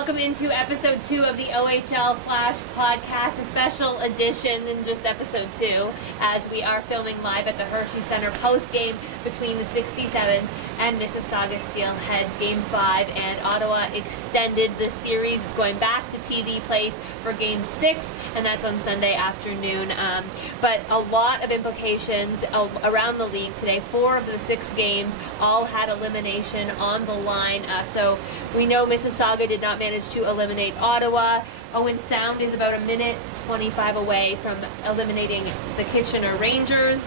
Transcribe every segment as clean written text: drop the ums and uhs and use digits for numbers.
welcome into episode 2 of the OHL Flash podcast, a special edition in just episode 2, as we are filming live at the Hershey Center post-game between the 67s and Mississauga Steelheads Game 5, and Ottawa extended the series. It's going back to TD Place for Game 6, and that's on Sunday afternoon. But a lot of implications around the league today. 4 of the 6 games all had elimination on the line, so we know Mississauga did not manage to eliminate Ottawa. Owen Sound is about a minute 25 away from eliminating the Kitchener Rangers.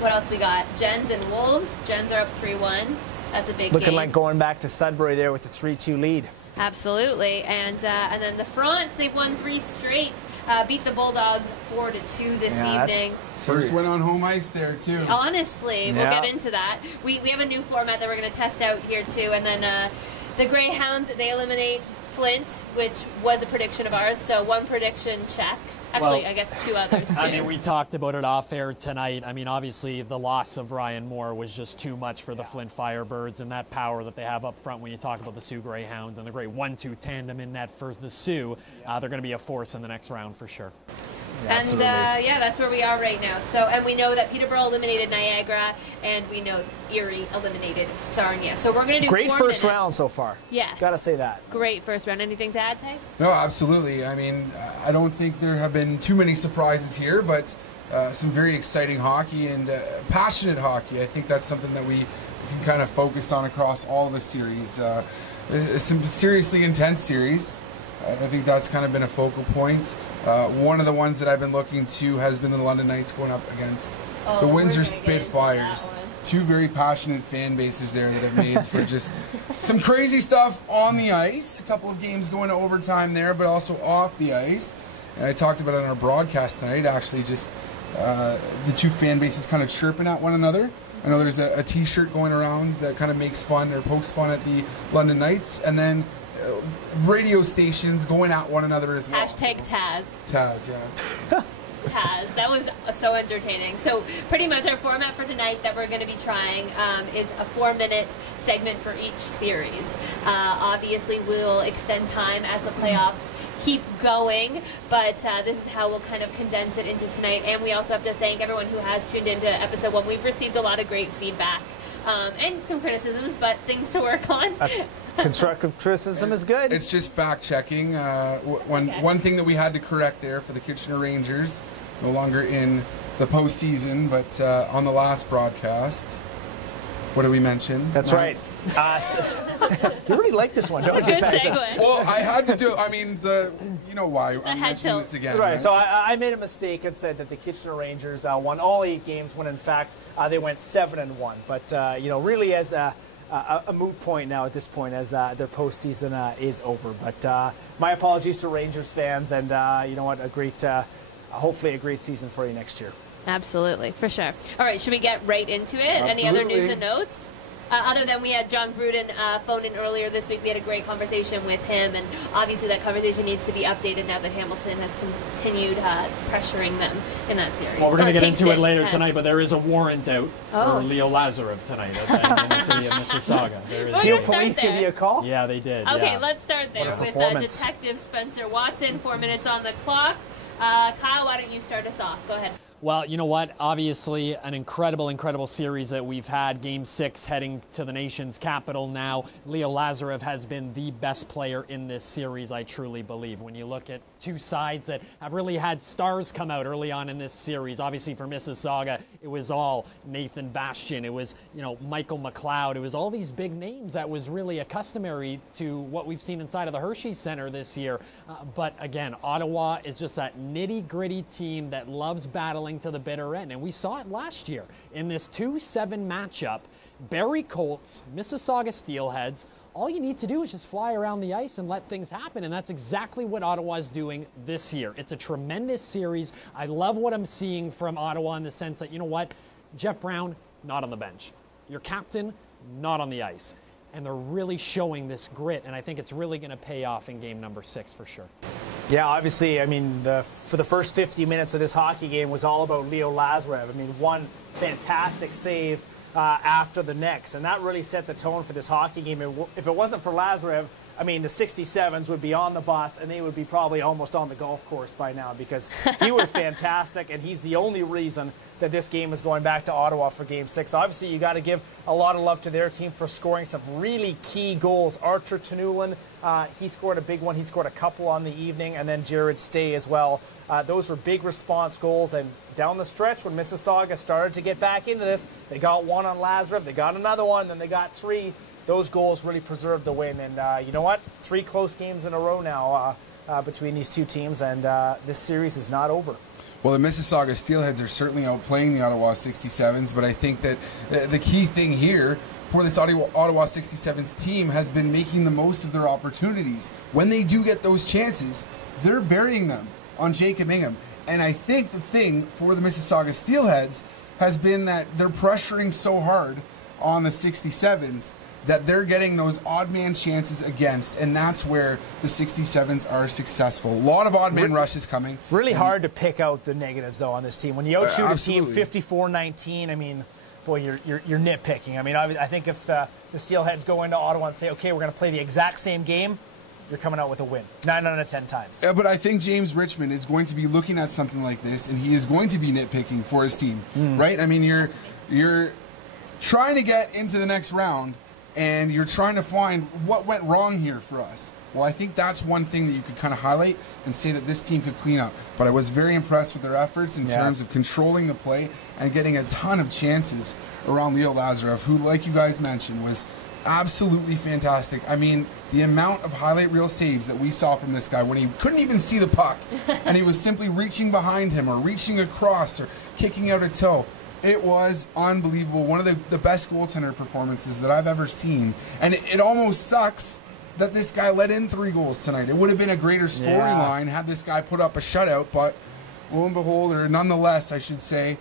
What else we got? Gens and Wolves. Gens are up 3-1. That's a big Looking game. like going back to Sudbury there with the 3-2 lead. Absolutely. And then the Fronts, they've won 3 straight. Beat the Bulldogs 4-2 this evening. First win on home ice there too. Honestly, we'll get into that. We have a new format that we're going to test out here too. And then the Greyhounds, they eliminate Flint, which was a prediction of ours. So 1 prediction check. Actually, I guess 2 others too. I mean, we talked about it off air tonight. I mean, obviously the loss of Ryan Moore was just too much for the Flint Firebirds, and that power that they have up front when you talk about the Sioux Greyhounds and the great 1-2 tandem in net for the Sioux. They're going to be a force in the next round for sure. Yeah, and that's where we are right now. So, and we know that Peterborough eliminated Niagara, and we know Erie eliminated Sarnia. So we're going to do great 4 first minutes. round so far. Yes, gotta say that. Great first round. Anything to add, Tyson? No, absolutely. I mean, I don't think there have been too many surprises here, but some very exciting hockey and passionate hockey. I think that's something that we can kind of focus on across all the series. Some seriously intense series. I think that's kind of been a focal point. One of the ones that I've been looking to has been the London Knights going up against the Windsor Spitfires. 2 very passionate fan bases there that have made for just some crazy stuff on the ice. A couple of games going to overtime there, but also off the ice. And I talked about it on our broadcast tonight, actually, just the 2 fan bases kind of chirping at one another. I know there's a T-shirt going around that kind of makes fun or pokes fun at the London Knights, and then radio stations going at one another as well. Hashtag Taz. Taz, yeah. Taz. That was so entertaining. So pretty much our format for tonight that we're going to be trying is a 4-minute segment for each series. Obviously, we'll extend time as the playoffs keep going, but this is how we'll kind of condense it into tonight. And we also have to thank everyone who has tuned into episode 1. We've received a lot of great feedback. And some criticisms, but things to work on. Constructive criticism is good. It's just fact-checking. One thing that we had to correct there for the Kitchener Rangers, no longer in the postseason, but on the last broadcast, what did we mention? That's right. You really like this one, don't you, Good Tyson? segue. Well, I had to do. I mean, you know why I'm mentioning this again, Right. So I made a mistake and said that the Kitchener Rangers won all 8 games when in fact they went 7-1. But you know, really as a moot point now at this point, as their postseason is over. But my apologies to Rangers fans, and you know what, hopefully a great season for you next year. Absolutely, for sure. All right, should we get right into it? Absolutely. Any other news and notes? Other than we had John Gruden phone in earlier this week. We had a great conversation with him, and obviously that conversation needs to be updated now that Hamilton has continued pressuring them in that series. Well, we're going to get into it later tonight, but there is a warrant out for Leo Lazarev tonight in the city of Mississauga. Did police give you a call? Yeah, they did. Okay, yeah. let's start there with Detective Spencer Watson. 4 minutes on the clock. Kyle, why don't you start us off? Go ahead. Well, you know what? Obviously, an incredible series that we've had. Game 6 heading to the nation's capital now. Leo Lazarev has been the best player in this series, I truly believe. When you look at 2 sides that have really had stars come out early on in this series, obviously for Mississauga, it was all Nathan Bastian. It was, you know, Michael McLeod. It was all these big names that was really customary to what we've seen inside of the Hershey Center this year. But again, Ottawa is just that nitty-gritty team that loves battling to the bitter end, and we saw it last year in this 2-7 matchup. Barrie Colts, Mississauga Steelheads. All you need to do is just fly around the ice and let things happen, and that's exactly what Ottawa's doing this year. It's a tremendous series. I love what I'm seeing from Ottawa in the sense that, you know what, Jeff Brown, not on the bench. Your captain, not on the ice. And they're really showing this grit, and I think it's really going to pay off in game number 6 for sure. Yeah, obviously, I mean, for the first 50 minutes of this hockey game was all about Leo Lazarev. I mean, one fantastic save after the next, and that really set the tone for this hockey game. If it wasn't for Lazarev, I mean, the 67s would be on the bus, and they would be probably almost on the golf course by now, because he was fantastic, and he's the only reason that this game is going back to Ottawa for Game 6. Obviously, you got to give a lot of love to their team for scoring some really key goals. Archer Tanulin, he scored a big one. He scored a couple on the evening, and then Jared Stay as well. Those were big response goals, and down the stretch when Mississauga started to get back into this, they got one on Lazarev, they got another one, then they got three. Those goals really preserved the win, and you know what? 3 close games in a row now between these two teams, and this series is not over. Well, the Mississauga Steelheads are certainly outplaying the Ottawa 67s, but I think that the key thing here for this Ottawa 67s team has been making the most of their opportunities. When they do get those chances, they're burying them on Jacob Ingham. And I think the thing for the Mississauga Steelheads has been that they're pressuring so hard on the 67s that they're getting those odd man chances against, and that's where the 67s are successful. A lot of odd man rushes coming. Really hard to pick out the negatives, though, on this team. When you outshoot a team 54-19, I mean, boy, you're nitpicking. I mean, I think if the Steelheads go into Ottawa and say, okay, we're going to play the exact same game, you're coming out with a win 9 out of 10 times. But I think James Richmond is going to be looking at something like this, and he is going to be nitpicking for his team, right? I mean, you're trying to get into the next round, and you're trying to find what went wrong here for us. Well, I think that's one thing that you could kind of highlight and say that this team could clean up. But I was very impressed with their efforts in terms of controlling the play and getting a ton of chances around Leo Lazarev, who, like you guys mentioned, was absolutely fantastic. I mean, the amount of highlight reel saves that we saw from this guy when he couldn't even see the puck, and he was simply reaching behind him or reaching across or kicking out a toe. It was unbelievable. One of the best goaltender performances that I've ever seen. And it almost sucks that this guy let in 3 goals tonight. It would have been a greater storyline had this guy put up a shutout, but lo and behold, or nonetheless, I should say,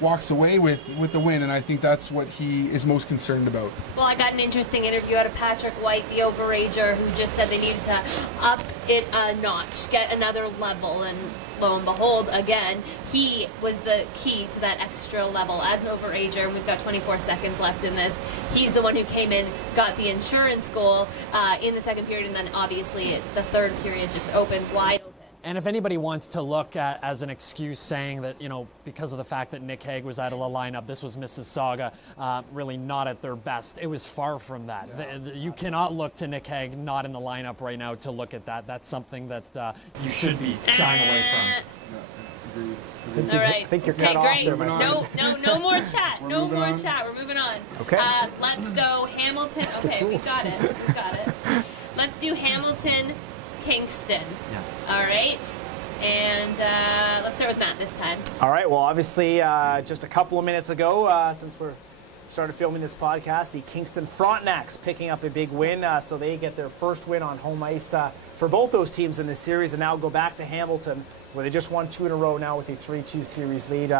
walks away with the win, and I think that's what he is most concerned about. Well, I got an interesting interview out of Patrick White, the overager, who just said they needed to up it a notch, get another level, and lo and behold, again, he was the key to that extra level as an overager, and we've got 24 seconds left in this. He's the one who came in, got the insurance goal in the second period, and then obviously the third period just opened wide open. And if anybody wants to look at as an excuse saying that, because of the fact that Nick Hague was out of the lineup, this was Mississauga really not at their best, it was far from that. You cannot look to Nick Hague not in the lineup right now to look at that. That's something that you should be shying away from. All right. I think you're okay, cut off there, my friend. No more chat. No more chat. We're moving on. Okay. Let's go Hamilton. Okay, we got it. Let's do Hamilton, Kingston. Yeah. All right. And let's start with Matt this time. All right. Well, obviously, just a couple of minutes ago, since we're started filming this podcast, the Kingston Frontenacs picking up a big win, so they get their first win on home ice for both those teams in this series, and now go back to Hamilton, where they just won 2 in a row now with a 3-2 series lead.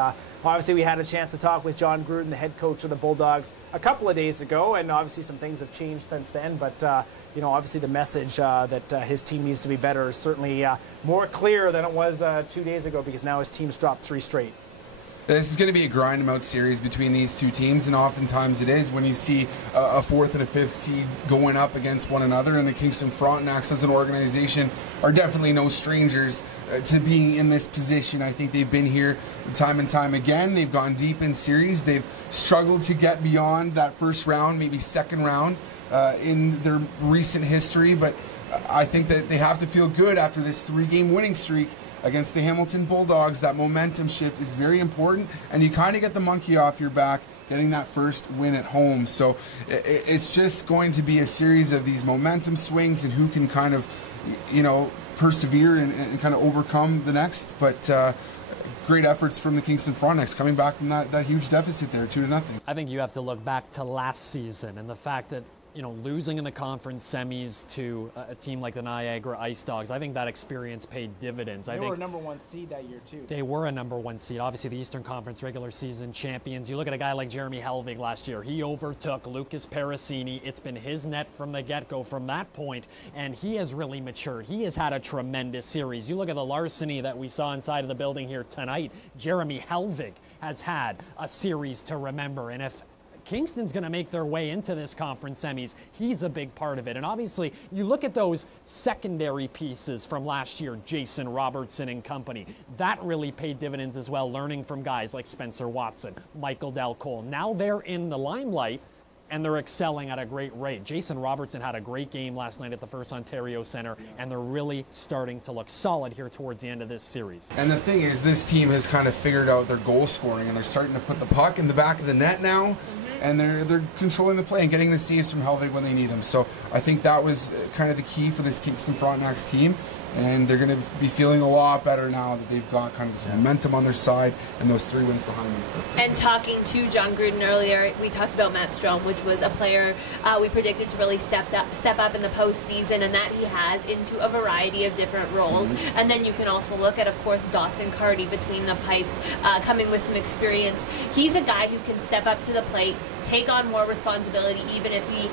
Obviously, we had a chance to talk with John Gruden, the head coach of the Bulldogs, a couple of days ago, and obviously some things have changed since then, but obviously the message that his team needs to be better is certainly more clear than it was 2 days ago, because now his team's dropped 3 straight. This is going to be a grind-em-out series between these two teams, and oftentimes it is when you see a 4th and a 5th seed going up against one another, and the Kingston Frontenacs as an organization are definitely no strangers to being in this position. I think they've been here time and time again. They've gone deep in series. They've struggled to get beyond that first round, maybe second round in their recent history, but I think that they have to feel good after this 3-game winning streak against the Hamilton Bulldogs. That momentum shift is very important, and you kind of get the monkey off your back getting that first win at home. So it's just going to be a series of these momentum swings and who can kind of, persevere and kind of overcome the next. But great efforts from the Kingston Frontenacs coming back from that huge deficit there, 2-0. I think you have to look back to last season and the fact that losing in the conference semis to a team like the Niagara Ice Dogs, I think that experience paid dividends. They were a number 1 seed that year, too. They were a number 1 seed. Obviously, the Eastern Conference regular season champions. You look at a guy like Jeremy Helvig last year. He overtook Lucas Parasini. It's been his net from the get-go from that point, and he has really matured. He has had a tremendous series. You look at the larceny that we saw inside of the building here tonight. Jeremy Helvig has had a series to remember, and if Kingston's going to make their way into this conference semis. He's a big part of it. And obviously, you look at those secondary pieces from last year, Jason Robertson and company. That really paid dividends as well, learning from guys like Spencer Watson, Michael Del Cole. Now they're in the limelight, and they're excelling at a great rate. Jason Robertson had a great game last night at the First Ontario Centre, and they're really starting to look solid here towards the end of this series. And the thing is, this team has kind of figured out their goal scoring, and they're starting to put the puck in the back of the net now, and they're controlling the play and getting the saves from Helvig when they need them. So I think that was kind of the key for this Kingston Frontenac's team. And they're going to be feeling a lot better now that they've got kind of this momentum on their side and those 3 wins behind them. And talking to John Gruden earlier, we talked about Matt Strome, which was a player we predicted to really step up in the postseason, and that he has into a variety of different roles. And then you can also look at, of course, Dawson Carty between the pipes, coming with some experience. He's a guy who can step up to the plate, take on more responsibility, even if he,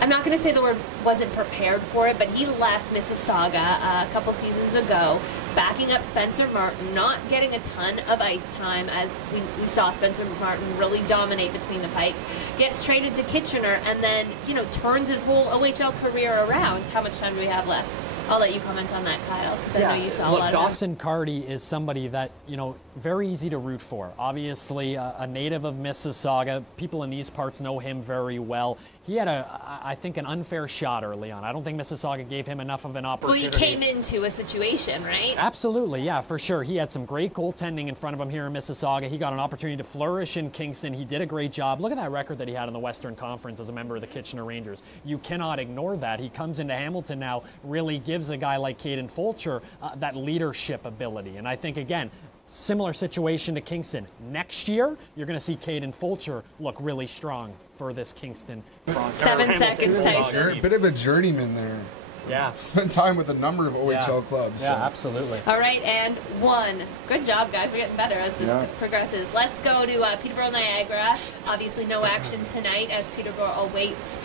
I'm not going to say the word wasn't prepared for it, but he left Mississauga a couple seasons ago, backing up Spencer Martin, not getting a ton of ice time, as we saw Spencer Martin really dominate between the pipes, gets traded to Kitchener, and then, you know, turns his whole OHL career around. How much time do we have left? I'll let you comment on that, Kyle, because I know you saw a lot of him. Dawson Carty is somebody that, you know, very easy to root for. Obviously, a native of Mississauga. People in these parts know him very well. He had, I think, an unfair shot early on. I don't think Mississauga gave him enough of an opportunity. Well, he came into a situation, right? Absolutely, yeah, for sure. He had some great goaltending in front of him here in Mississauga. He got an opportunity to flourish in Kingston. He did a great job. Look at that record that he had in the Western Conference as a member of the Kitchener Rangers. You cannot ignore that. He comes into Hamilton now, really gives a guy like Caden Fulcher that leadership ability. And I think, again, similar situation to Kingston. Next year, you're going to see Caden Fulcher look really strong for this Kingston. 7 seconds, Tyson. You're a bit of a journeyman there. Yeah. Spent time with a number of OHL clubs. Yeah, so. absolutely. All right, and 1. Good job, guys. We're getting better as this progresses. Let's go to Peterborough Niagara. Obviously, no action tonight as Peterborough awaits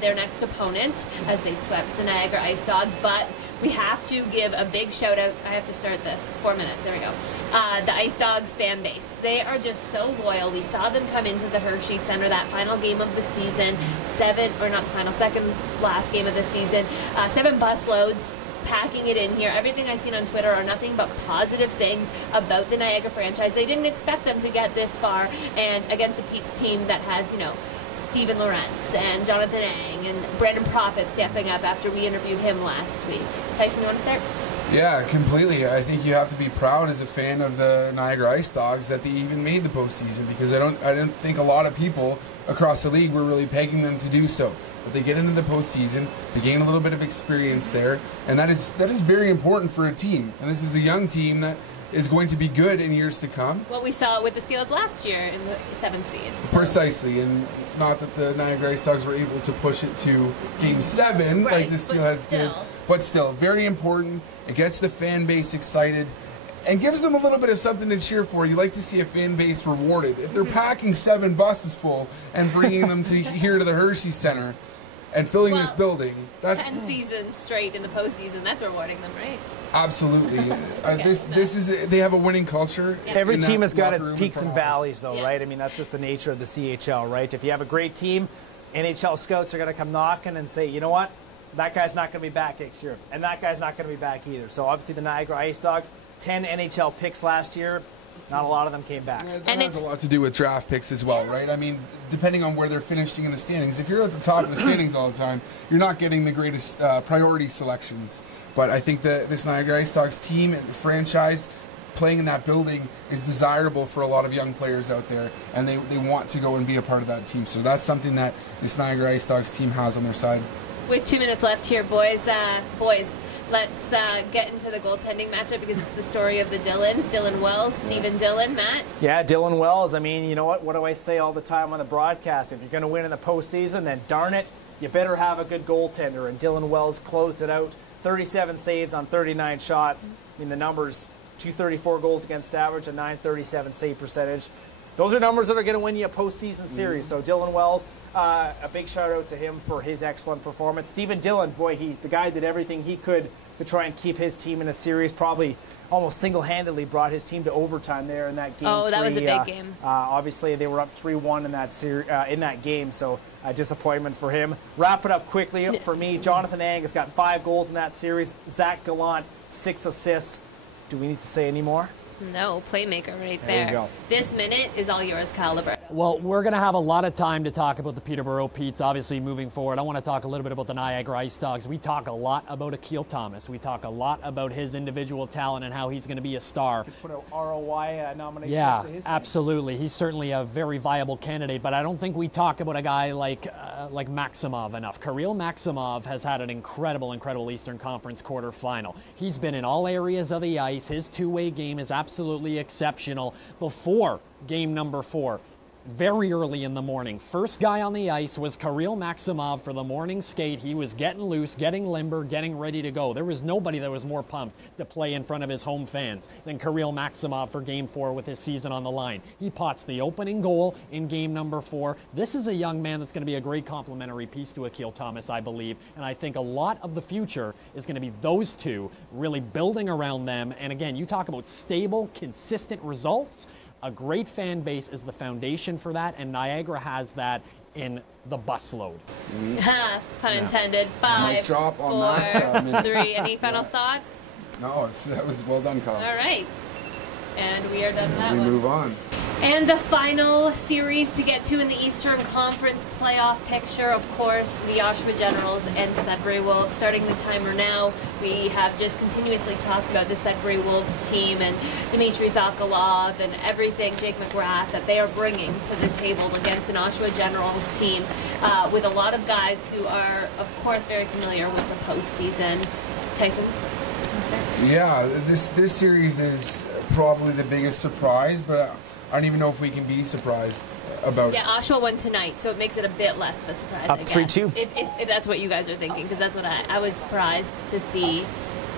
their next opponent as they swept the Niagara Ice Dogs. But we have to give a big shout out. I have to start this. 4 minutes. There we go. The Ice Dogs fan base. They are just so loyal. We saw them come into the Hershey Center, that final game of the season. Second last game of the season. 7 busloads, packing it in here. Everything I've seen on Twitter are nothing but positive things about the Niagara franchise. They didn't expect them to get this far, and against the Pete's team that has, you know, Stephen Lawrence and Jonathan Ang and Brandon Prophet stepping up after we interviewed him last week. Tyson, you want to start? Yeah, completely. I think you have to be proud as a fan of the Niagara Ice Dogs that they even made the postseason, because I didn't think a lot of people across the league were really pegging them to do so. But they get into the postseason, they gain a little bit of experience there, and that is very important for a team. And this is a young team that is going to be good in years to come. Well, we saw it with the Steelers last year in the 7th seed. So. Precisely, and not that the Niagara Ice Dogs were able to push it to Game 7 right, like the Steelheads did. But still, very important. It gets the fan base excited and gives them a little bit of something to cheer for. You like to see a fan base rewarded. If they're packing 7 buses full and bringing them to here to the Hershey Center and filling this building, that's 10 seasons straight in the postseason. That's rewarding them, right? Absolutely. This is they have a winning culture. Yeah. Every team has got its room peaks in and front of us. valleys, though, right? I mean, that's just the nature of the CHL, right? If you have a great team, NHL scouts are going to come knocking and say, you know what? That guy's not going to be back next year, and that guy's not going to be back either. So obviously the Niagara Ice Dogs, 10 NHL picks last year, not a lot of them came back. Yeah, that has a lot to do with draft picks as well, right? I mean, depending on where they're finishing in the standings. If you're at the top of the standings all the time, you're not getting the greatest priority selections. But I think that this Niagara Ice Dogs team and the franchise playing in that building is desirable for a lot of young players out there, and they want to go and be a part of that team. So that's something that this Niagara Ice Dogs team has on their side. With 2 minutes left here, boys, let's get into the goaltending matchup, because it's the story of the Dillons. Dylan Wells, Stephen Dillon, Matt. Yeah, Dylan Wells. I mean, you know what? What do I say all the time on the broadcast? If you're going to win in the postseason, then darn it, you better have a good goaltender. And Dylan Wells closed it out. 37 saves on 39 shots. I mean, the numbers, 234 goals against average, a 937 save percentage. Those are numbers that are going to win you a postseason series. So Dylan Wells, a big shout out to him for his excellent performance. Stephen Dillon, boy, the guy did everything he could to try and keep his team in a series. Probably almost single-handedly brought his team to overtime there in that game. Oh, that was a big game. Obviously, they were up 3-1 in that game, so a disappointment for him. Wrap it up quickly for me. Jonathan Ang has got 5 goals in that series. Zach Gallant, 6 assists. Do we need to say any more? No, playmaker right There there. you go. This minute is all yours, Kyle Liberto. Well, we're going to have a lot of time to talk about the Peterborough Petes, obviously, moving forward. I want to talk a little bit about the Niagara Ice Dogs. We talk a lot about Akil Thomas. We talk a lot about his individual talent and how he's going to be a star. Could put an ROI nomination Yeah, to his name. absolutely. He's certainly a very viable candidate, but I don't think we talk about a guy like Maximov enough. Kirill Maximov has had an incredible Eastern Conference quarterfinal. He's been in all areas of the ice. His two-way game is absolutely exceptional. Before game number 4, very early in the morning, first guy on the ice was Kirill Maximov for the morning skate. He was getting loose, getting limber, getting ready to go. There was nobody that was more pumped to play in front of his home fans than Kirill Maximov for game 4 with his season on the line. He pots the opening goal in game number 4. This is a young man that's going to be a great complementary piece to Akil Thomas, I believe, and I think a lot of the future is going to be those two really building around them. And again, you talk about stable, consistent results. A great fan base is the foundation for that, and Niagara has that in the busload. Pun intended. 5, Mic drop on 4, that. 3. Any final thoughts? No, that was well done, Kyle. All right. And we are done with that We one. move on. And the final series to get to in the Eastern Conference playoff picture, of course, the Oshawa Generals and Sudbury Wolves. Starting the timer now, we have just continuously talked about the Sudbury Wolves team and Dmitry Sokolov and everything, Jake McGrath, that they are bringing to the table against an Oshawa Generals team with a lot of guys who are, of course, very familiar with the postseason. Tyson? Yeah, this series is probably the biggest surprise, but I don't even know if we can be surprised about. Yeah, Oshawa won tonight, so it makes it a bit less of a surprise, Up I guess. 3-2. If that's what you guys are thinking, because that's what I was surprised to see.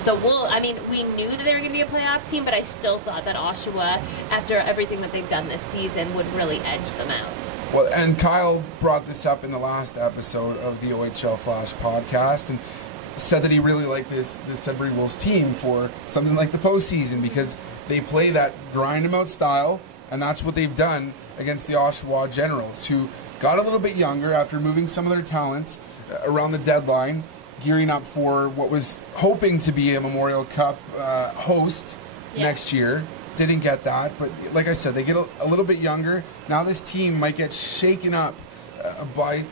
The Wolves, I mean, we knew that they were going to be a playoff team, but I still thought that Oshawa, after everything that they've done this season, would really edge them out. Well, and Kyle brought this up in the last episode of the OHL Flash podcast and said that he really liked this Sudbury Wolves team for something like the postseason because they play that grind them out style, and that's what they've done against the Oshawa Generals, who got a little bit younger after moving some of their talents around the deadline, gearing up for what was hoping to be a Memorial Cup host next year. Didn't get that, but like I said, they get a little bit younger. Now this team might get shaken up by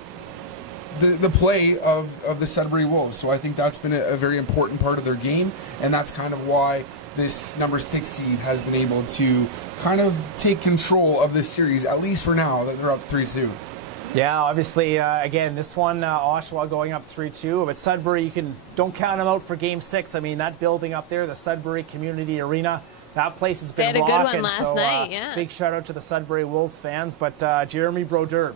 the play of the Sudbury Wolves. So I think that's been a very important part of their game, and that's kind of why this number 6 seed has been able to kind of take control of this series, at least for now, that they're up 3-2. Yeah, obviously, again, this one, Oshawa going up 3-2, but Sudbury, don't count them out for Game 6. I mean, that building up there, the Sudbury Community Arena, that place has been They had a rocking. good one last night, yeah. Big shout out to the Sudbury Wolves fans, but Jeremy Brodeur,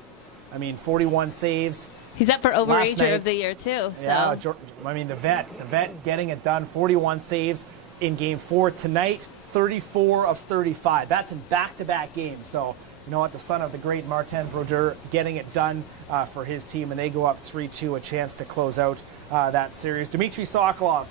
41 saves. He's up for Last Overager night. of the Year, too. So. Yeah, the vet getting it done, 41 saves in Game 4 tonight, 34 of 35. That's in back-to-back games. So, you know what, the son of the great Martin Brodeur getting it done for his team, and they go up 3-2, a chance to close out that series. Dmitry Sokolov,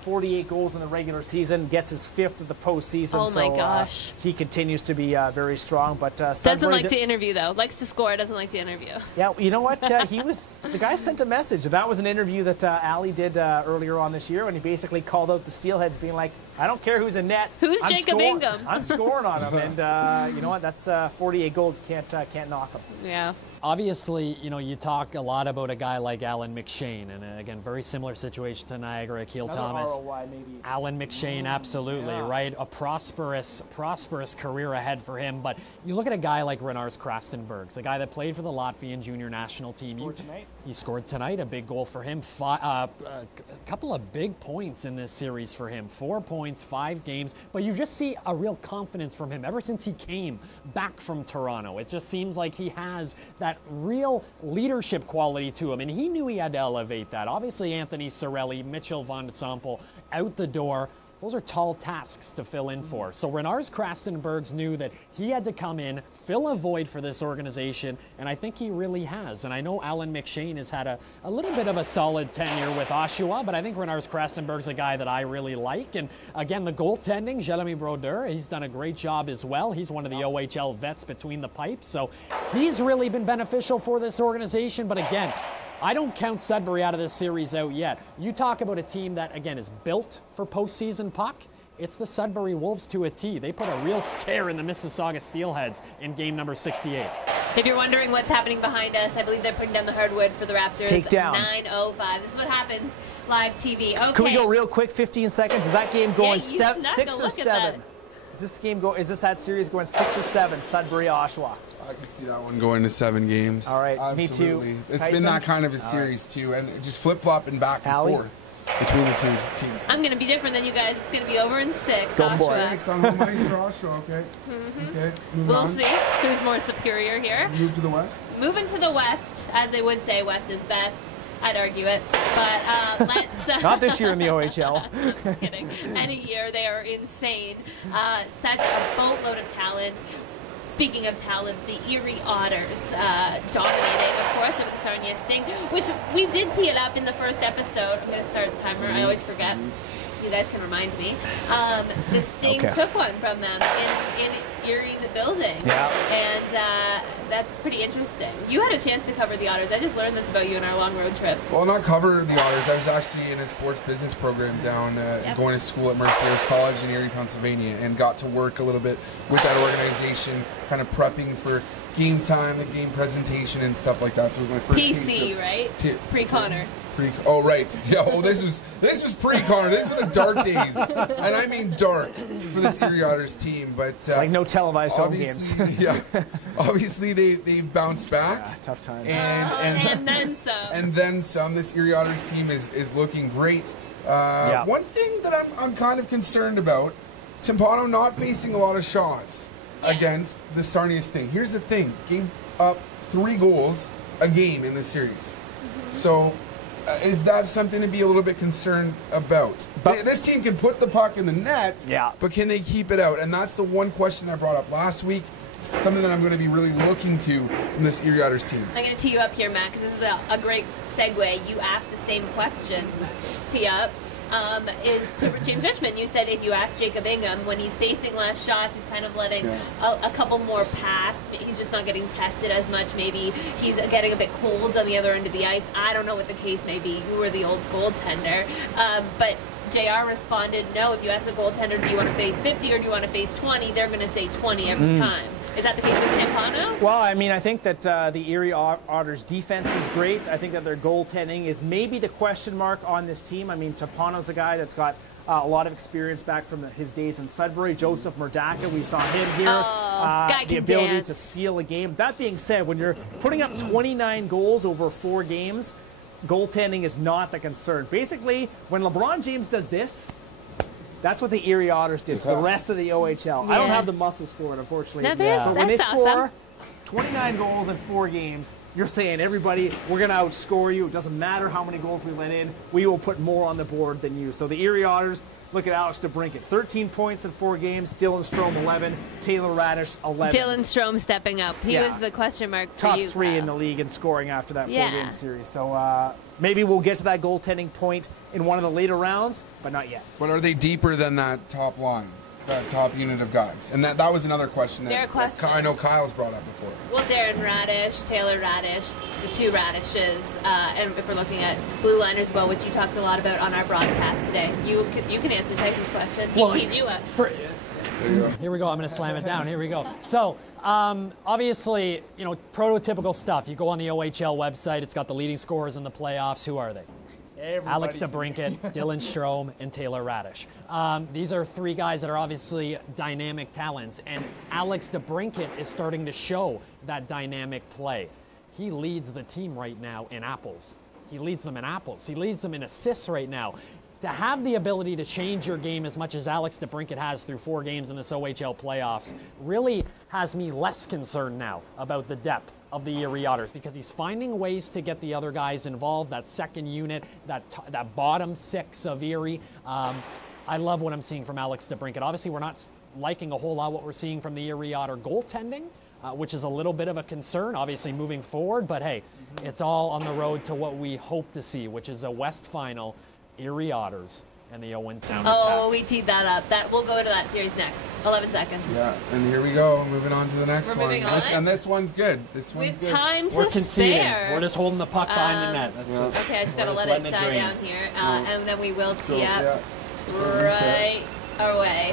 48 goals in the regular season, gets his 5th of the postseason. Oh my gosh. He continues to be very strong. But doesn't like to interview, though. Likes to score, doesn't like to interview. Yeah, you know what? The guy sent a message. And that was an interview that Ali did earlier on this year when he basically called out the Steelheads, being like, I don't care who's in net. Who's Jacob Ingham? I'm scoring on him. And you know what? That's 48 goals. Can't knock him. Yeah. Obviously, you talk a lot about a guy like Alan McShane, and again, very similar situation to Niagara, Akil Thomas. ROI maybe. Alan McShane, absolutely, right? A prosperous career ahead for him. But you look at a guy like Renars Krastenbergs, a guy that played for the Latvian junior national team. He scored tonight, a big goal for him. A couple of big points in this series for him. 4 points, 5 games. But you just see a real confidence from him ever since he came back from Toronto. It just seems like he has that real leadership quality to him, and he knew he had to elevate that. Obviously, Anthony Sorelli, Mitchell Von Sompel out the door. those are tall tasks to fill in for. So Renars Krastenbergs knew that he had to come in, fill a void for this organization, and I think he really has. And I know Alan McShane has had a little bit of a solid tenure with Oshawa, but I think Renars Krastenberg's a guy that I really like. And again, the goaltending, Jeremy Brodeur, he's done a great job as well. He's one of the OHL vets between the pipes, so he's really been beneficial for this organization. But again, I don't count Sudbury out of this series out yet. You talk about a team that, again, is built for postseason puck. It's the Sudbury Wolves to a T. They put a real scare in the Mississauga Steelheads in game number 68. If you're wondering what's happening behind us, I believe they're putting down the hardwood for the Raptors. Takedown. 9:05. This is what happens live TV. Okay. Can we go real quick, 15 seconds? Is that game going Yeah, 6 or 7? Is that series going 6 or 7, Sudbury, Oshawa? I could see that one going to 7 games. All right, absolutely. me too. It's Tyson? been that kind of a series too, and just flip-flopping back and Allie? forth between the two teams. I'm going to be different than you guys. It's going to be over in 6. Go for it. 6 on home ice for Oshawa, okay. Okay, move We'll on. see who's more superior here. Move to the west. Moving to the west, as they would say, west is best. I'd argue it, but let's... Not this year in the OHL. I'm just kidding. Any year, they are insane. Such a boatload of talent. Speaking of talent, the Erie Otters dominating, of course, over the Sarnia Sting, which we did tee it up in the first episode. I'm going to start the timer. I always forget. You guys can remind me. The Sting took one from them in Erie's building. Yeah. And that's pretty interesting. You had a chance to cover the Otters. I just learned this about you in our long road trip. Well, not cover the Otters. I was actually in a sports business program down going to school at Mercier's College in Erie, Pennsylvania, and got to work a little bit with that organization, kind of prepping for game time, the game presentation, and stuff like that. So it was my first PC, right? Pre-Connor. Oh right, yeah. Oh, this was pre-Connor. This was the dark days, and I mean dark for this Erie Otters team. But like no televised home games. Yeah, obviously they've bounced back. Yeah, tough time. And then some. And then some. This Erie Otters team is looking great. One thing that I'm kind of concerned about: Timpano not facing a lot of shots against the Sarnia Sting. Here's the thing: gave up 3 goals a game in this series. So. Is that something to be a little bit concerned about? This team can put the puck in the net, but can they keep it out? And that's the one question I brought up last week. It's something that I'm going to be really looking to in this Erie Otters team. I'm going to tee you up here, Matt, because this is a great segue. You asked the same question, tee up. Is to James Richmond. You said if you ask Jacob Ingham, when he's facing less shots, he's kind of letting a couple more pass. He's just not getting tested as much. Maybe he's getting a bit cold on the other end of the ice. I don't know what the case may be. You were the old goaltender. But JR responded, no, if you ask a goaltender, do you want to face 50 or do you want to face 20, they're going to say 20 every time. Is that the case with Timpano? Well, I mean, I think that the Erie Otters' defense is great. I think that their goaltending is maybe the question mark on this team. I mean, Timpano's a guy that's got a lot of experience back from his days in Sudbury. Joseph Murdaka, we saw him here. The ability to steal a game. That being said, when you're putting up 29 goals over 4 games, goaltending is not the concern. Basically, when LeBron James does this, that's what the Erie Otters did to the rest of the OHL. I don't have the muscles for it, unfortunately. No, but when they awesome. score 29 goals in 4 games, you're saying, everybody, we're going to outscore you. It doesn't matter how many goals we let in. We will put more on the board than you. So the Erie Otters, look at Alex DeBrincat. 13 points in 4 games. Dylan Strome, 11. Taylor Radish, 11. Dylan Strome stepping up. He was the question mark for Top you. Top 3 in the league in scoring after that 4-game series. So maybe we'll get to that goaltending point in one of the later rounds, but not yet. But are they deeper than that top line, that top unit of guys? And that was another question that I know Kyle's brought up before. Well, Darren Radish, Taylor Radish, the 2 Radishes, and if we're looking at blue line as well, which you talked a lot about on our broadcast today, you can answer Tyson's question. He teed you up. There you go. Here we go. I'm going to slam it down. Here we go. So, obviously, prototypical stuff. You go on the OHL website. It's got the leading scorers in the playoffs. Who are they? Alex DeBrincat, Dylan Strome, and Taylor Radish. These are 3 guys that are obviously dynamic talents, and Alex DeBrincat is starting to show that dynamic play. He leads the team right now in apples. He leads them in apples. He leads them in assists right now. To have the ability to change your game as much as Alex DeBrincat has through 4 games in this OHL playoffs really has me less concerned now about the depth of the Erie Otters, because he's finding ways to get the other guys involved, that second unit, that bottom 6 of Erie. I love what I'm seeing from Alex DeBrincat. Obviously, we're not liking a whole lot what we're seeing from the Erie Otter goaltending, which is a little bit of a concern, obviously, moving forward. But, hey, it's all on the road to what we hope to see, which is a West Final, Erie Otters and the Owen Sound Attack. Oh, we teed that up. We'll go to that series next. 11 seconds. Yeah, and here we go. Moving on to the next one. Moving on. And this one's good. We have time to We're conceding. spare. We're just holding the puck behind the net. That's just, Okay, I just got to let it die down here. And then we will tee up right away.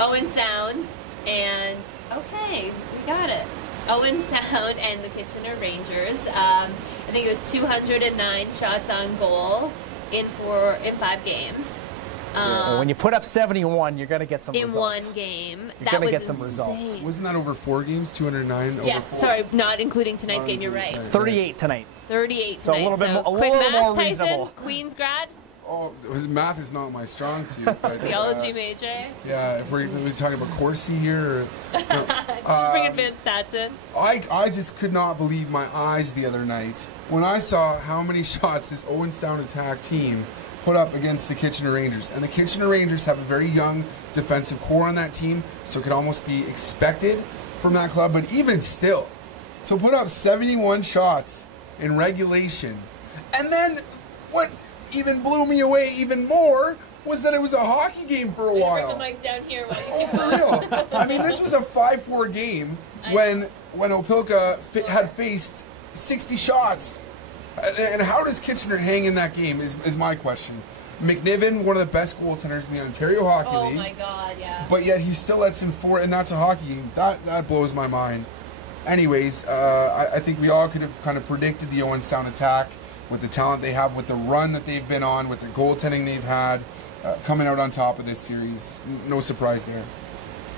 Owen Sound and, okay, we got it. Owen Sound and the Kitchener Rangers. I think it was 209 shots on goal in 5 games. When you put up 71, you're going to get some in results. one game. You're going to get some results. Insane. Wasn't that over 4 games? 209 over Yes, 4? sorry, not including tonight's game. You're right. 38 tonight. 38 tonight. So a little bit more, quick math, more Tyson, reasonable. Queens grad, Oh, math is not my strong suit. But, theology major. Yeah, if we're talking about Corsi here. Just bring advanced stats in. I just could not believe my eyes the other night when I saw how many shots this Owen Sound Attack team put up against the Kitchener Rangers. And the Kitchener Rangers have a very young defensive core on that team, so it could almost be expected from that club. But even still, to put up 71 shots in regulation, and then what even blew me away even more was that it was a hockey game for a while. Bring the mic down here while you Oh, keep for real. I mean, this was a 5-4 game when Opelka had faced 60 shots. And how does Kitchener hang in that game is my question. McNiven, one of the best goaltenders in the Ontario Hockey League. Oh my God, yeah. But yet he still lets in 4, and that's a hockey game. That blows my mind. Anyways, I think we all could have kind of predicted the Owen Sound Attack with the talent they have, with the run that they've been on, with the goaltending they've had, coming out on top of this series. No surprise there.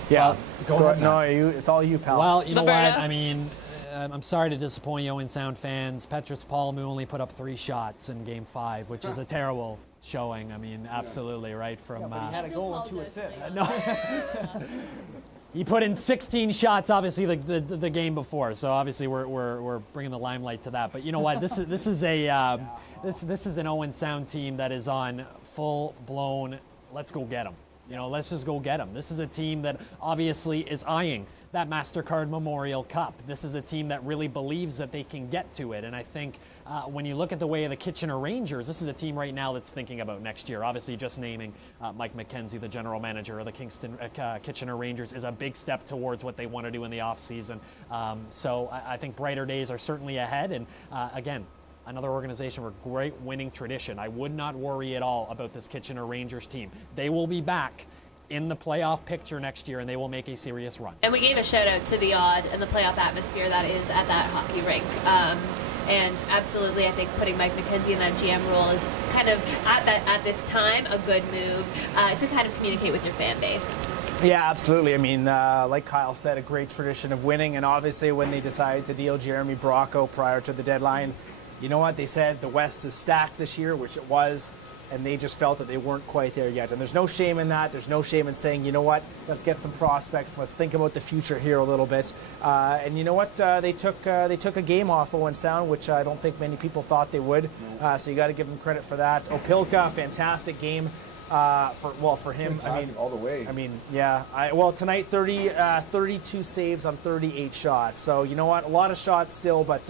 Yeah. Go ahead, No, it's all you, pal. Well, you know Roberta? what? I mean, I'm sorry to disappoint you, Owen Sound fans. Petrus Palmu only put up 3 shots in Game 5, which is a terrible showing. I mean, absolutely, right? From but he had a goal and 2 assists. no. He put in 16 shots, obviously, the game before. So obviously, we're bringing the limelight to that. But you know what? This is an Owen Sound team that is on full blown. Let's go get them. You know, let's just go get them. This is a team that obviously is eyeing that MasterCard Memorial Cup. This is a team that really believes that they can get to it. And I think when you look at the way of the Kitchener Rangers, this is a team right now that's thinking about next year. Obviously, just naming Mike McKenzie, the general manager of the Kitchener Rangers, is a big step towards what they want to do in the offseason. So I think brighter days are certainly ahead. And again, another organization with great winning tradition. I would not worry at all about this Kitchener Rangers team. They will be back in the playoff picture next year, and they will make a serious run. And we gave a shout out to the odd and the playoff atmosphere that is at that hockey rink. And absolutely, I think putting Mike McKenzie in that GM role is kind of at this time a good move to kind of communicate with your fan base. Yeah, absolutely. I mean, like Kyle said, a great tradition of winning, and obviously when they decided to deal Jeremy Bracco prior to the deadline, you know what? They said the West is stacked this year, which it was, and they just felt that they weren't quite there yet. And there's no shame in that. There's no shame in saying, you know what? Let's get some prospects. Let's think about the future here a little bit. And you know what? They took a game off Owen Sound, which I don't think many people thought they would. So you got to give them credit for that. Opelka, fantastic game. For him, Fantastic, I mean, all the way. I mean, yeah. Tonight, 32 saves on 38 shots. So you know what? A lot of shots still, but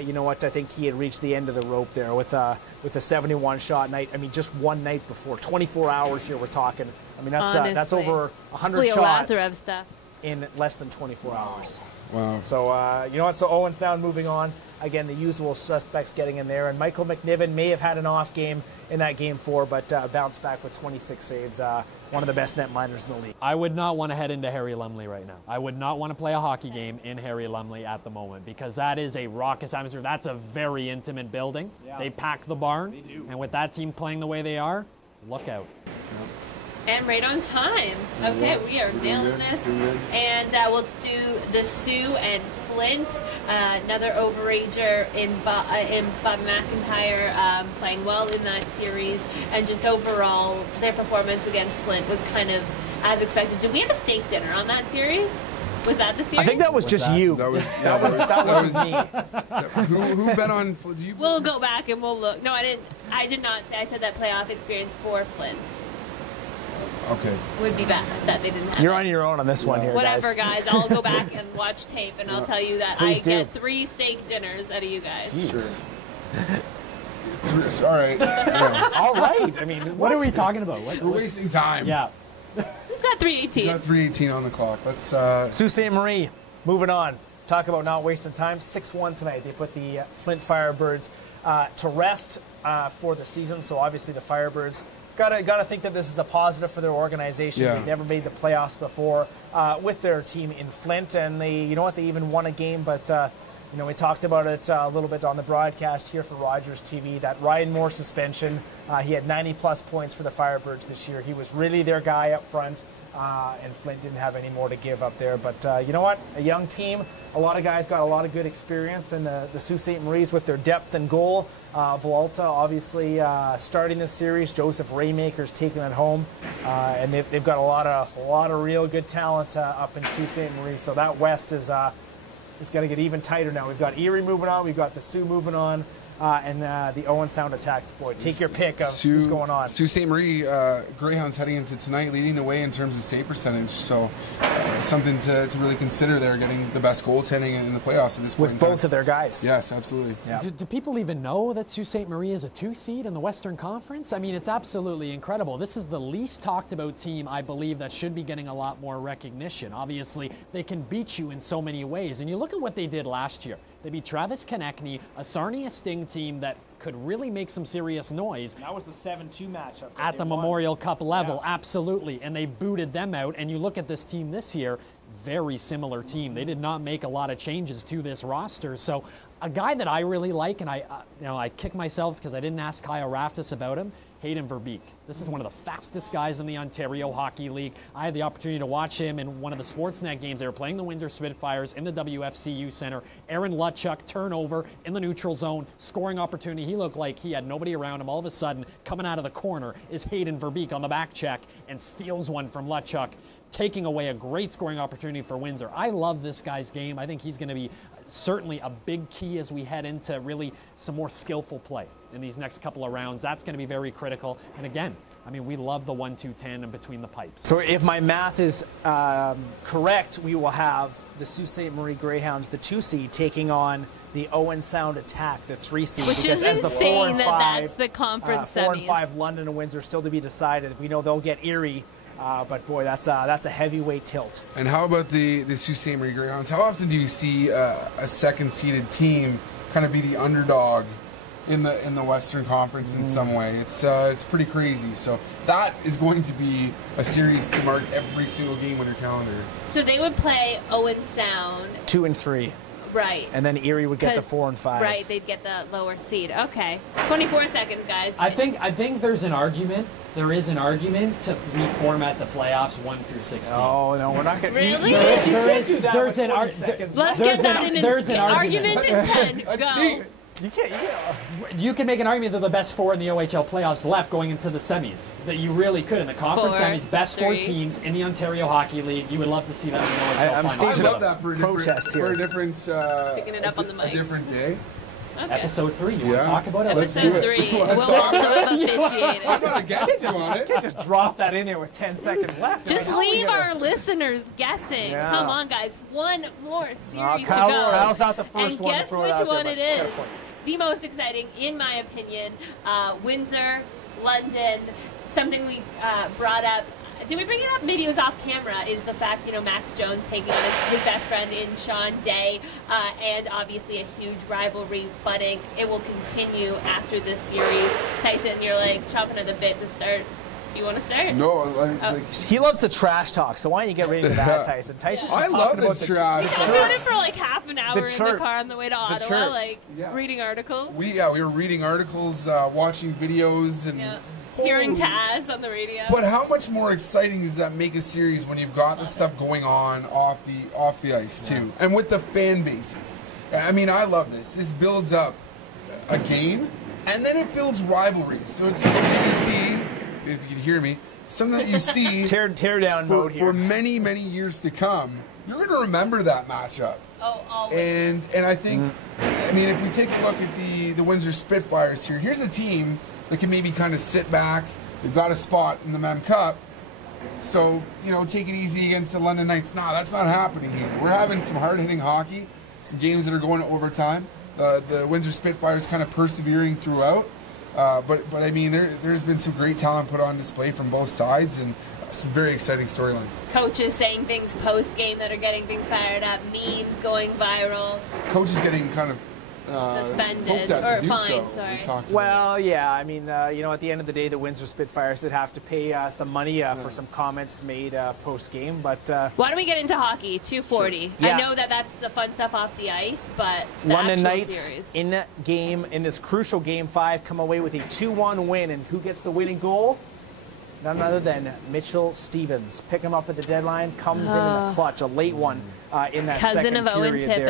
you know what? I think he had reached the end of the rope there with a 71 shot night. I mean, just one night before, 24 hours here. We're talking. I mean, that's over 100 shots Lazarev stuff in less than 24 hours. Wow. So you know what? So Owen Sound moving on. Again, the usual suspects getting in there. And Michael McNiven may have had an off game in that Game 4, but bounced back with 26 saves. One of the best netminders in the league. I would not want to head into Harry Lumley right now. I would not want to play a hockey game in Harry Lumley at the moment, because that is a raucous atmosphere. That's a very intimate building. Yeah. They pack the barn. They do. And with that team playing the way they are, look out. And right on time. Okay, we are nailing this. And we'll do the Sioux and Flint, another overager in Bob McIntyre, playing well in that series. And just overall, their performance against Flint was kind of as expected. Did we have a steak dinner on that series? Was that the series? I think that was just you. That was That was me. who bet on? Do you? We'll go back and we'll look. No, I didn't. I did not say. I said that playoff experience for Flint Okay. would be bad. That they didn't have. You're it. on your own on this one here, Whatever, guys. I'll go back and watch tape, and I'll tell you that Please I do. get 3 steak dinners out of you guys. Sure. All right. Yeah. All right. I mean, What are we talking about? What, We're wasting time. yeah. We've got 3:18. We got 3:18 on the clock. Let's. Sault Ste. Marie, moving on. Talk about not wasting time. 6-1 tonight. They put the Flint Firebirds to rest for the season. So obviously the Firebirds gotta think that this is a positive for their organization. Yeah. They've never made the playoffs before with their team in Flint, and they, you know what, they even won a game. But you know, we talked about it a little bit on the broadcast here for Rogers TV. That Ryan Moore suspension. He had 90-plus points for the Firebirds this year. He was really their guy up front. And Flint didn't have any more to give up there. But you know what? A young team. A lot of guys got a lot of good experience. And the Sault Ste. Maries with their depth and goal. Villalta obviously starting this series. Joseph Raymaker's taking it home. And they've got a lot of real good talent up in Sault Ste. Marie. So that West is going to get even tighter now. We've got Erie moving on. We've got the Sioux moving on. And the Owen Sound attack. Boy, take your pick of who's going on. Sault Ste. Marie Greyhounds heading into tonight, leading the way in terms of save percentage. So something to really consider there, getting the best goaltending in the playoffs at this point. With both of their guys. Yes, absolutely. Yeah. Do people even know that Sault Ste. Marie is a 2 seed in the Western Conference? I mean, it's absolutely incredible. This is the least talked about team, I believe, that should be getting a lot more recognition. Obviously, they can beat you in so many ways. And you look at what they did last year. They beat Travis Konechny, a Sarnia Sting team that could really make some serious noise. That was the 7-2 matchup. At the Memorial Cup level, absolutely. And they booted them out. And you look at this team this year, very similar team. They did not make a lot of changes to this roster. So a guy that I really like, and I kick myself because I didn't ask Kyle Raftis about him, Hayden Verbeek. This is one of the fastest guys in the Ontario Hockey League. I had the opportunity to watch him in one of the Sportsnet games. They were playing the Windsor Spitfires in the WFCU Center. Aaron Lutchuk, turnover in the neutral zone, scoring opportunity. He looked like he had nobody around him. All of a sudden, coming out of the corner is Hayden Verbeek on the back check and steals one from Lutchuk, taking away a great scoring opportunity for Windsor. I love this guy's game. I think he's going to be certainly a big key as we head into really some more skillful play in these next couple of rounds. That's going to be very critical. And again, I mean, we love the 1-2 tandem between the pipes. So if my math is correct, we will have the Sault Ste. Marie Greyhounds, the 2 seed, taking on the Owen Sound Attack, the 3 seed. Which is insane that that's the conference 4 and semis. 5 London and Windsor still to be decided. We know they'll get Erie. But boy, that's a heavyweight tilt. And how about the Sault Ste. Marie Greyhounds? How often do you see a second-seeded team kind of be the underdog in the Western Conference in some way? It's pretty crazy. So that is going to be a series to mark every single game on your calendar. So they would play Owen Sound. 2 and 3. Right. And then Erie would get the 4 and 5. Right, they'd get the lower seed. Okay. 24 seconds, guys. I think there's an argument. There is an argument to reformat the playoffs 1 through 16. Oh no, we're not going to. Really? There's an Let's get that in an argument in 10. Go. You can't. You can make an argument that the best 4 in the OHL playoffs left going into the semis. That you really could in the conference 4, semis. Best 4 3. teams in the Ontario Hockey League. You would love to see that in the OHL I'm finals. staging I love that for a different Picking it up on the mic. a different day. Okay. Episode 3. You want to talk about it? Let's Episode do it. 3. Let's We'll talk. also have officiated. I'm not against you on it. You can't just drop that in there with 10 seconds left. Just How are we leave gonna- our listeners guessing. Yeah. Come on, guys. One more series to Kyle- go. Kyle's not the first and one to guess throw it which out there, one but it fair is. point. The most exciting, in my opinion, Windsor, London. Something we brought up. Did we bring it up? Maybe it was off camera. Is the fact, Max Jones taking on his best friend in Sean Day, and obviously a huge rivalry budding. It will continue after this series. Tyson, you're like chomping at the bit to start. You want to start? No, He loves the trash talk, so why don't you get ready to that, Tyson? Tyson's I talking love the about trash We talk. talked about it for like half an hour in the chirps. car on the way to Ottawa, chirps. reading articles. We were reading articles, watching videos, and Hearing Taz on the radio. But how much more exciting does that make a series when you've got the stuff going on off the ice too, and with the fan bases? I mean, I love this. This builds up a game, and then it builds rivalries. So it's something that you see, if you can hear me, something that you see tear down mode here. for many, many years to come. you're going to remember that matchup. Oh, always. And I think, I mean, if we take a look at the Windsor Spitfires here, here's a team that can maybe kind of sit back. They've got a spot in the Mem Cup. So, you know, take it easy against the London Knights. No, that's not happening here. We're having some hard-hitting hockey, some games that are going to overtime. The Windsor Spitfires kind of persevering throughout. But I mean, there's been some great talent put on display from both sides, and some very exciting storyline. Coaches saying things post-game that are getting things fired up, memes going viral. Coaches getting kind of suspended or fined, sorry. Well, yeah, I mean, you know, at the end of the day, the Windsor Spitfires did have to pay some money for some comments made post-game, but... Why don't we get into hockey? 240. Sure. Yeah. I know that that's the fun stuff off the ice, but the London actual Knights series. in this crucial Game 5 come away with a 2-1 win, and who gets the winning goal? None other than Mitchell Stevens. Pick him up at the deadline, comes in the clutch, a late one in that cousin second of Owen period Tippett.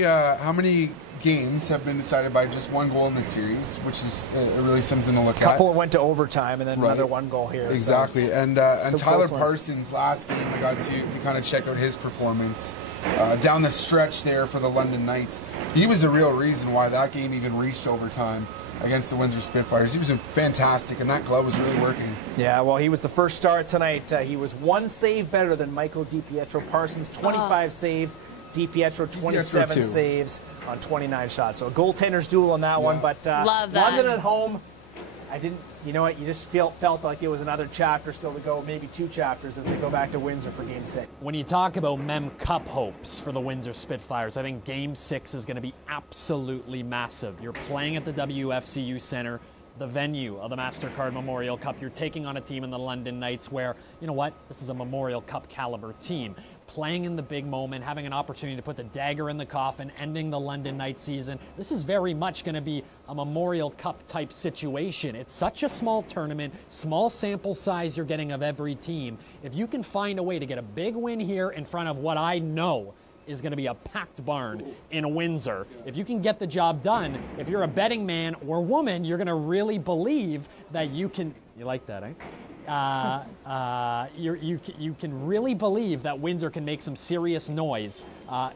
there. How many games have been decided by just one goal in the series, which is really something to look at? A couple went to overtime, and then another one goal here. Exactly, so. and Tyler Parsons' last game, I got to kind of check out his performance down the stretch there for the London Knights. He was the real reason why that game even reached overtime against the Windsor Spitfires. He was fantastic, and that glove was really working. Yeah, well, he was the first start tonight. He was one save better than Michael DiPietro. Parsons, 25 saves. DiPietro, 27 saves on 29 shots. So a goaltender's duel on that one. But love that. London at home, I didn't, you know what, you just felt like it was another chapter still to go, maybe 2 chapters as they go back to Windsor for Game 6. When you talk about Mem Cup hopes for the Windsor Spitfires, I think Game 6 is going to be absolutely massive. You're playing at the WFCU Centre, the venue of the MasterCard Memorial Cup. You're taking on a team in the London Knights where, you know what, this is a Memorial Cup caliber team. Playing in the big moment, having an opportunity to put the dagger in the coffin, ending the London Knights season. This is very much going to be a Memorial Cup type situation. It's such a small tournament, small sample size you're getting of every team. If you can find a way to get a big win here in front of what I know is going to be a packed barn in Windsor. If you can get the job done, if you're a betting man or woman, you're going to really believe that you can. You like that, eh? You can really believe that Windsor can make some serious noise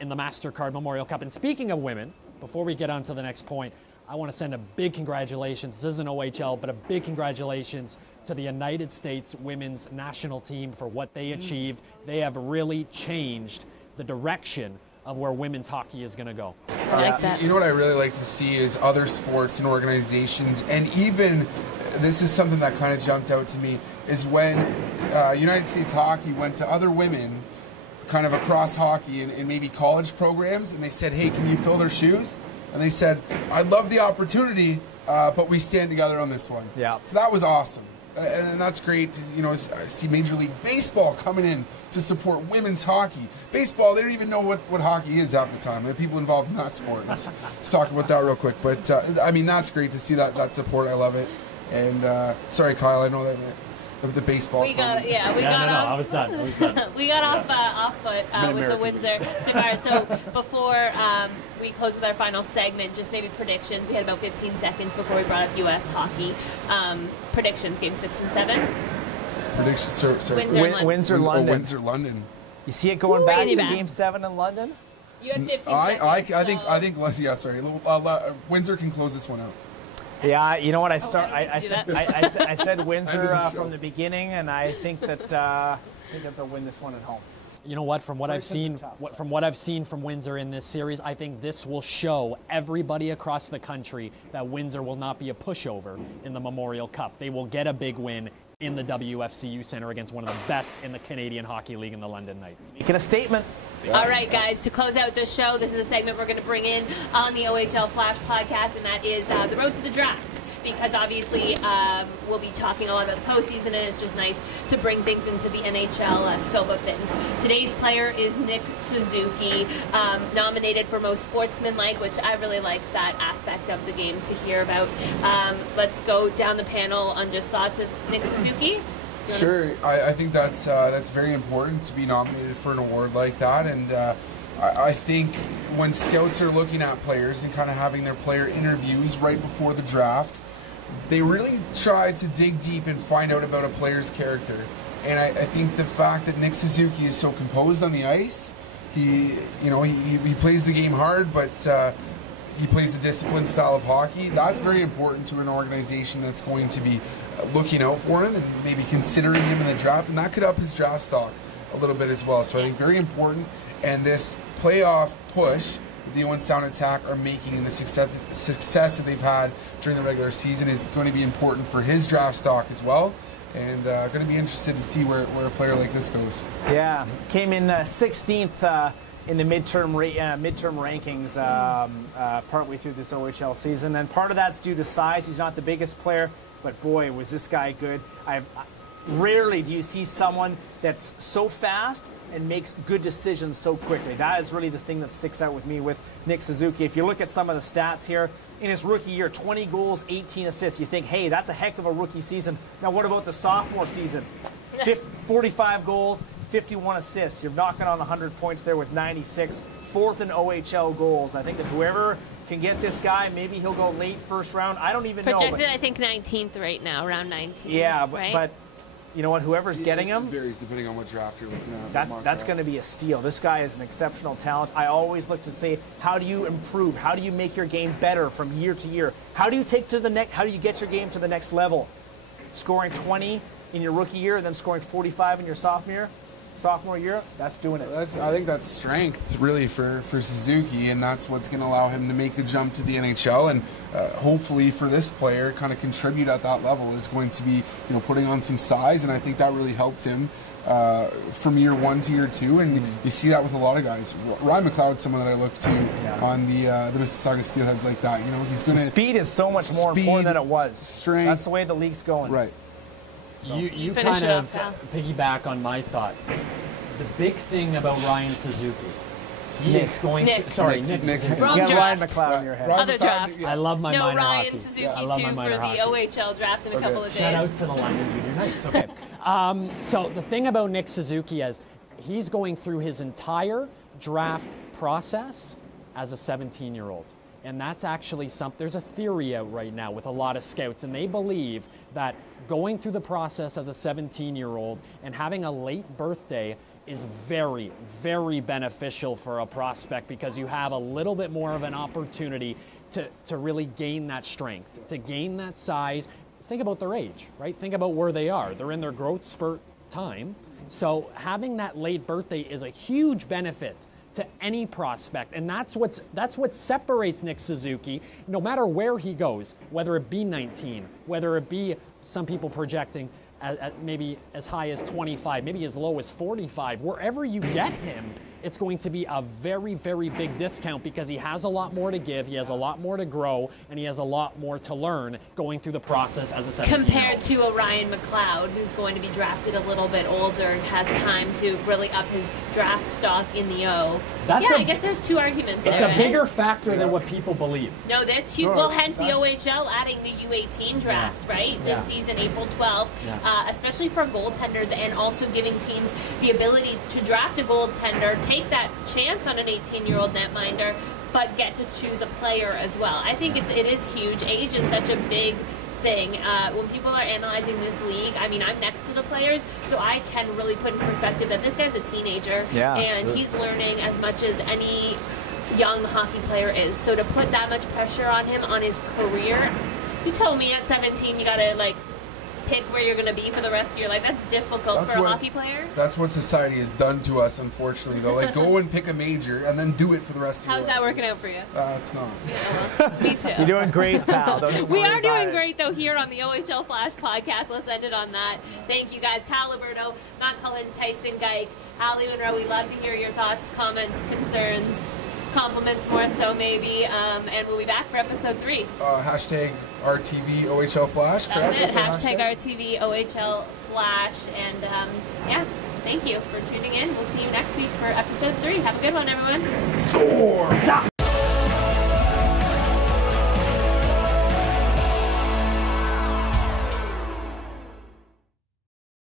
in the MasterCard Memorial Cup. And speaking of women, before we get on to the next point, I want to send a big congratulations. This isn't OHL, but a big congratulations to the United States women's national team for what they achieved. They have really changed the direction of where women's hockey is going to go. I like that. You know what I really like to see is other sports and organizations, and even this is something that kind of jumped out to me, is when United States Hockey went to other women kind of across hockey and maybe college programs, and they said, hey, can you fill their shoes? And they said, I'd love the opportunity, but we stand together on this one. Yeah. So that was awesome. And that's great, you know, see Major League Baseball coming in to support women's hockey. Baseball, they don't even know what hockey is half the time. There are people involved in that sport. Let's talk about that real quick. But, I mean, that's great to see that support. I love it. And, sorry, Kyle, I know that the baseball. We got, I was done. We got off foot with the Windsor Spitfires. So before we close with our final segment, just maybe predictions. We had about 15 seconds before we brought up U.S. hockey. Predictions, Game 6 and 7. Predictions, sorry. Windsor, London. Oh, Windsor, London. You see it going back to Game 7 in London? You had 15 seconds. I think. Yeah, sorry. Windsor can close this one out. Yeah, you know what? I said Windsor from the beginning, and I think that they'll win this one at home. You know what? From what I've seen from Windsor in this series, I think this will show everybody across the country that Windsor will not be a pushover in the Memorial Cup. They will get a big win in the WFCU Centre against one of the best in the Canadian Hockey League in the London Knights. Making a statement. All right, guys, to close out the show, this is a segment we're going to bring in on the OHL Flash podcast, and that is the road to the draft. Because obviously we'll be talking a lot about the postseason, and it's just nice to bring things into the NHL scope of things. Today's player is Nick Suzuki, nominated for most sportsmanlike, which I really like that aspect of the game to hear about. Let's go down the panel on just thoughts of Nick Suzuki. Sure, I think that's very important to be nominated for an award like that, and I think when scouts are looking at players and kind of having their player interviews right before the draft, they really try to dig deep and find out about a player's character. And I think the fact that Nick Suzuki is so composed on the ice, he plays the game hard, but he plays a disciplined style of hockey. That's very important to an organization that's going to be looking out for him and maybe considering him in the draft, and that could up his draft stock a little bit as well. So I think very important, and this playoff push that the Owen Sound Attack are making and the success that they've had during the regular season is going to be important for his draft stock as well. And going to be interested to see where a player like this goes. Yeah, came in 16th in the midterm rankings partway through this OHL season, and part of that's due to size. He's not the biggest player, but boy, was this guy good. Rarely do you see someone that's so fast and makes good decisions so quickly. That is really the thing that sticks out with me with Nick Suzuki. If you look at some of the stats here, in his rookie year, 20 goals, 18 assists. You think, hey, that's a heck of a rookie season. Now, what about the sophomore season? 45 goals, 51 assists. You're knocking on 100 points there with 96. Fourth in OHL goals. I think that whoever can get this guy, maybe he'll go late first round. I don't even know. Projected, I think, 19th right now, around 19. Yeah, right? but you know what? Whoever's getting him, it varies depending on what draft you're looking at. That's going to be a steal. This guy is an exceptional talent. I always look to say, how do you improve? How do you make your game better from year to year? How do you how do you get your game to the next level? Scoring 20 in your rookie year, and then scoring 45 in your sophomore year, that's doing it. I think that's strength really for Suzuki, and that's what's going to allow him to make the jump to the NHL, and hopefully for this player kind of contribute at that level is going to be putting on some size, and I think that really helped him from year one to year two, and you see that with a lot of guys. Ryan McLeod's someone that I look to on the Mississauga Steelheads like that. He's going to speed is so much more important than it was. Strength. That's the way the league's going. Right. You kind of piggyback on my thought. The big thing about Ryan Suzuki, he is going to. Sorry, Nick. Wrong You got Ryan draft. McLeod in your head. Other draft. I love my minor Ryan hockey. Suzuki I love too my for minor the hockey. OHL draft in a couple of days. Shout out to the London Junior Knights. Okay. So the thing about Nick Suzuki is he's going through his entire draft process as a 17-year-old. And that's actually there's a theory out right now with a lot of scouts, and they believe that going through the process as a 17-year-old and having a late birthday is very, very beneficial for a prospect because you have a little bit more of an opportunity to really gain that strength, to gain that size. Think about their age, right? Think about where they are. They're in their growth spurt time. So having that late birthday is a huge benefit to any prospect, and that's what separates Nick Suzuki, no matter where he goes, whether it be 19, whether it be some people projecting at maybe as high as 25, maybe as low as 45, wherever you get him, it's going to be a very, very big discount because he has a lot more to give, he has a lot more to grow, and he has a lot more to learn going through the process as a 17-year-old. Compared to a Ryan McLeod, who's going to be drafted a little bit older and has time to really up his draft stock in the O. I guess there's two arguments there. It's a bigger factor than what people believe. No, that's huge. Well, hence the OHL adding the U18 draft, right? This season, April 12th, especially for goaltenders, and also giving teams the ability to draft a goaltender, take that chance on an 18-year-old netminder, but get to choose a player as well. I think it is huge. Age is such a big thing. When people are analyzing this league, I mean, I'm next to the players, so I can really put in perspective that this guy's a teenager, and he's learning as much as any young hockey player is. So to put that much pressure on him on his career, you told me at 17 you gotta pick where you're going to be for the rest of your life. That's difficult for a hockey player. That's what society has done to us, unfortunately, though. Go and pick a major and then do it for the rest of your life. How's that working out for you? It's not. Yeah, well, me too. You're doing great, pal. We are doing great, though, here on the OHL Flash podcast. Let's end it on that. Thank you, guys. Cal Liberto, Matt Cullen, Tyson Geik, Ali Monroe. We'd love to hear your thoughts, comments, concerns, compliments more so maybe, and we'll be back for episode 3. Hashtag RTV OHL Flash. That's it. Hashtag RTV OHL Flash. And thank you for tuning in. We'll see you next week for episode 3. Have a good one, everyone. Scores!